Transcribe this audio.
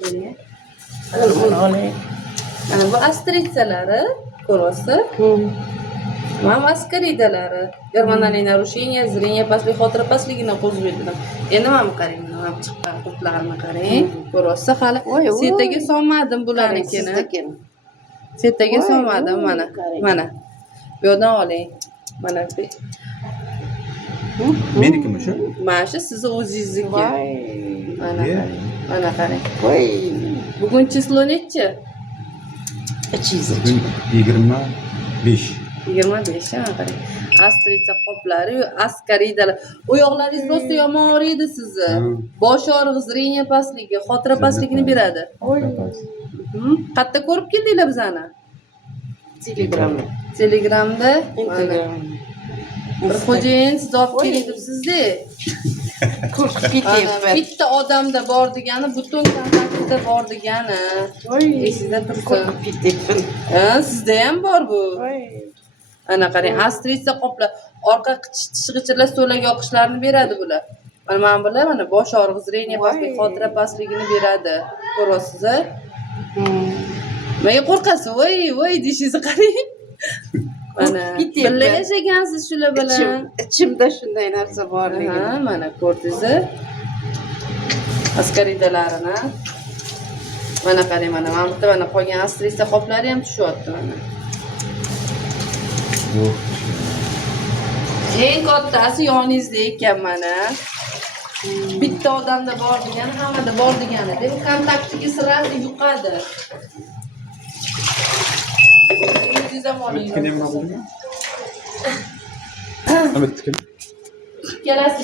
Buni oling. Mana bu astritsalari, ko'ryapsiz? Mana askaridalari. Germanlarning narushение, zrение pastlik, xotira pastligini qo'zg'aydi. Endi mana qarang, mana chiqqan qutlarni qarang. Ko'ryapsiz hali setaga solmadim bularnikini. Setaga solmadim mana. Mana. Bu yerdan oling. Mana Menikimi shu? mana shu sizni o'zingizniki. Voy. Mana qarang. Mana qarang. Voy. Bugun chislo nechi? 300. Bugun 25. 25 ha qarang. Astritsa qoplari, askaridalar. Oyoqlaringiz rosa yomon og'riydi sizni. Bosh og'rig'i, zreniya pastligi, xotira pastligini beradi. Qayerda ko'rib keldinglar bizani? Telegramda. Telegramda. Instagram. Bir xo'jayin siz olib keling debsiz-da. Ko'rib ketyapman. Bitta odamda bor degani, butun kontaktda bor degani. Voy. Esingizda tursin. Ko'rib ketyapman. Ha, sizda ham bor bu. Voy. Ana qarang, astritsa qoplar, orqa qichqirlar, so'lak yoqishlarni beradi bular. Mana bular mana bosh og'rig'i, zreniya pastlik, xotira pastligini beradi. Ko'ryapsiz-a? Nega qo'rqasiz? Voy deyishingizni qarang. Mana birga yashagansiz shular bilan. Ichimda shunday narsa borligi. Ha, mana ko'rdingiz-a? Askaridalarini. Mana qarang, mana bitta mana qolgan astritsa qoplari ham tushyapti mana. Eng kattasi yoningizda ekan mana. Bitta odamda bor degani, hammada bor degani. Demak, kontaktiga sirasi yuqadi. O'zingiz ham oling. Ikki nima bo'ldi? Bitta. Ikkalasi